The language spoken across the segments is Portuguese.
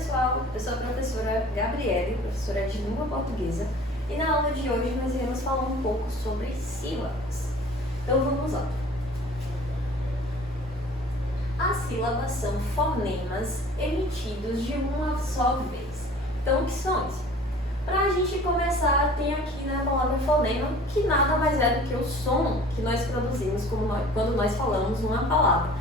pessoal, eu sou a professora Gabriele, professora de língua portuguesa, e na aula de hoje nós iremos falar um pouco sobre sílabas. Então vamos lá. As sílabas são fonemas emitidos de uma só vez. Então o que são isso? Para a gente começar, tem aqui a palavra fonema, que nada mais é do que o som que nós produzimos quando nós falamos uma palavra.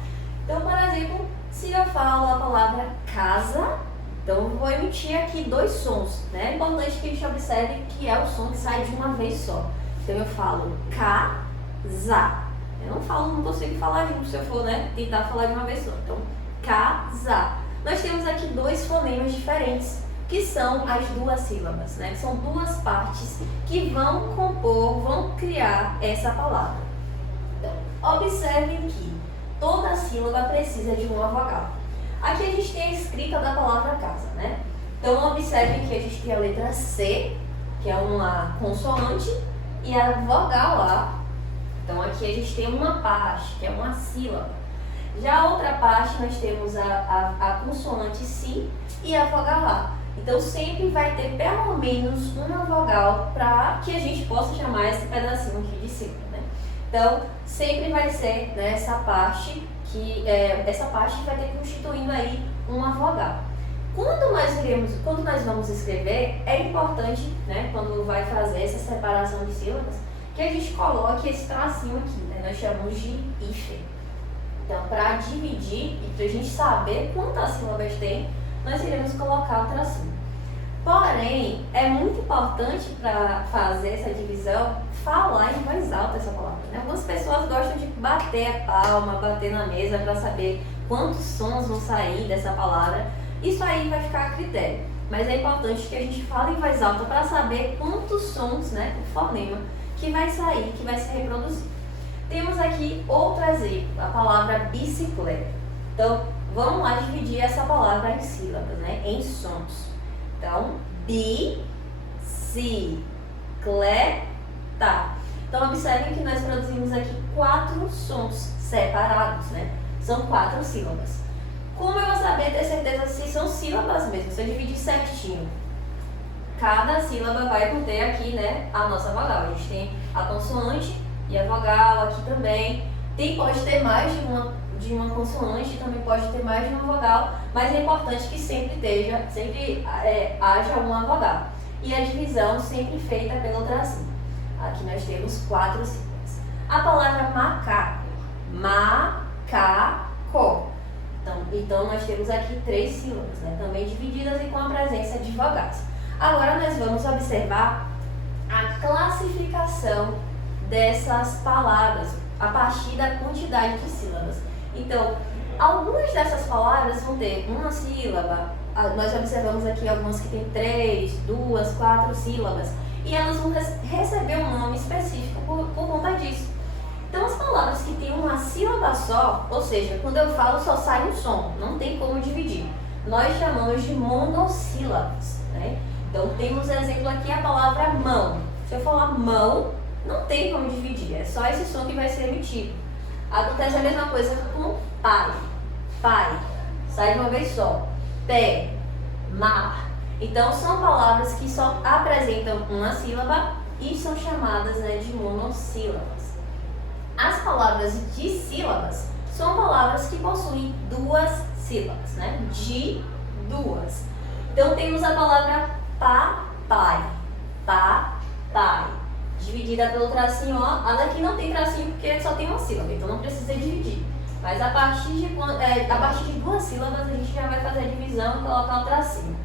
Então, por exemplo, se eu falo a palavra casa, então eu vou emitir aqui dois sons, né? É importante que a gente observe que é o som que sai de uma vez só. Então eu falo casa. Eu não consigo falar junto se eu for, tentar falar de uma vez só. Então, casa. Nós temos aqui dois fonemas diferentes, que são as duas sílabas, né? São duas partes que vão compor, vão criar essa palavra. Então, observem que toda sílaba precisa de uma vogal. Aqui a gente tem a escrita da palavra casa, né? Então, observem que a gente tem a letra C, que é uma consoante, e a vogal A. Então, aqui a gente tem uma parte, que é uma sílaba. Já a outra parte, nós temos a consoante Si e a vogal A. Então, sempre vai ter pelo menos uma vogal para que a gente possa chamar esse pedacinho aqui de sílaba, né? Então, sempre vai ser essa parte essa parte vai ter constituindo aí uma vogal. Quando nós vamos escrever, é importante, né, quando vai fazer essa separação de sílabas, que a gente coloque esse tracinho aqui, né? Nós chamamos de hífen. Então, para dividir e para a gente saber quantas sílabas tem, nós iremos colocar o tracinho. Porém, é muito importante para fazer essa divisão falar em voz alta essa palavra, né? Algumas pessoas gostam de bater a palma, bater na mesa para saber quantos sons vão sair dessa palavra. Isso aí vai ficar a critério, mas é importante que a gente fale em voz alta para saber quantos sons, né, o fonema, que vai sair, que vai se reproduzir. Temos aqui outro exemplo, a palavra bicicleta. Então, vamos lá dividir essa palavra em sílabas, né, em sons. Então, bicicleta. Então, observem que nós produzimos aqui 4 sons separados, né? São 4 sílabas. Como eu vou saber, ter certeza se são sílabas mesmo? Se eu dividir certinho, cada sílaba vai conter aqui, né, a nossa vogal. A gente tem a consoante e a vogal aqui também. Pode ter mais de uma consoante, também pode ter mais de uma vogal, mas é importante que sempre haja uma vogal. E a divisão sempre feita pelo tracinho. Aqui nós temos 4 sílabas. A palavra macaco, macaco. Então nós temos aqui 3 sílabas, né? Também divididas e com a presença de vogais. Agora nós vamos observar a classificação dessas palavras a partir da quantidade de sílabas. Então, algumas dessas palavras vão ter uma sílaba. Nós observamos aqui algumas que têm 3, 2, 4 sílabas. E elas vão receber um nome específico por conta disso. Então, as palavras que têm uma sílaba só, ou seja, quando eu falo só sai um som, não tem como dividir. Nós chamamos de monossílabas, né? Então, temos exemplo aqui a palavra mão. Se eu falar mão, não tem como dividir, é só esse som que vai ser emitido. Acontece a mesma coisa com pai. Pai, sai de uma vez só. Pé, mar. Então, são palavras que só apresentam uma sílaba e são chamadas, né, de monossílabas. As palavras de sílabas são palavras que possuem 2 sílabas, né? De 2. Então, temos a palavra papai. Papai. Dividida pelo tracinho, ó. A daqui não tem tracinho porque só tem uma sílaba, então não precisa dividir. Mas a partir de 2 sílabas a gente já vai fazer a divisão e colocar o tracinho.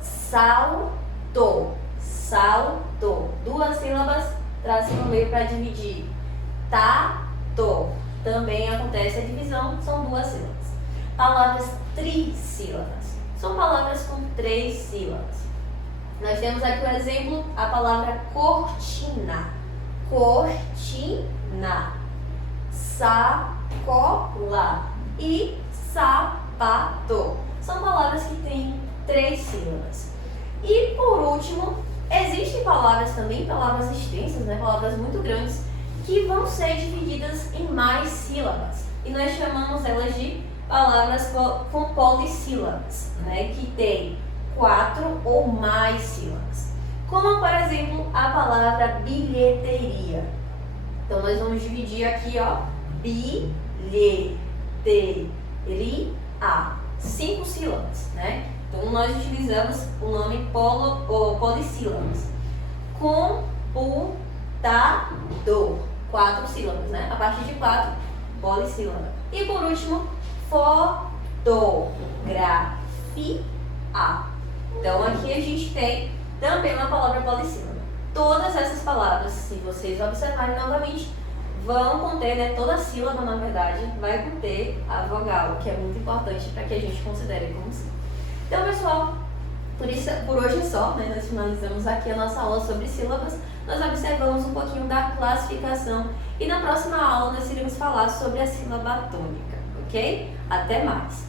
Salto. Salto. 2 sílabas, tracinho no meio para dividir. Tato. Também acontece a divisão, são 2 sílabas. Palavras trissílabas. São palavras com 3 sílabas. Nós temos aqui o exemplo, a palavra cortina. Cortina. Sacola e sapato. São palavras que têm 3 sílabas. E por último, existem palavras também, palavras extensas, né, palavras muito grandes, que vão ser divididas em mais sílabas. E nós chamamos elas de palavras com polissílabas, né? Que tem 4 ou mais sílabas. Como, por exemplo, a palavra bilheteria. Então, nós vamos dividir aqui, ó, bilheteria, 5 sílabas, né? Então, nós utilizamos o nome polissílabas. Computador, 4 sílabas, né? A partir de 4, polissílaba. E por último, fotografia. Então, aqui a gente tem também uma palavra polissílaba. Todas essas palavras, se vocês observarem novamente, vão conter, né, toda sílaba, na verdade, vai conter a vogal, que é muito importante para que a gente considere como sílaba. Então, pessoal, por hoje é só, né? Nós finalizamos aqui a nossa aula sobre sílabas. Nós observamos um pouquinho da classificação e na próxima aula nós iremos falar sobre a sílaba tônica, ok? Até mais!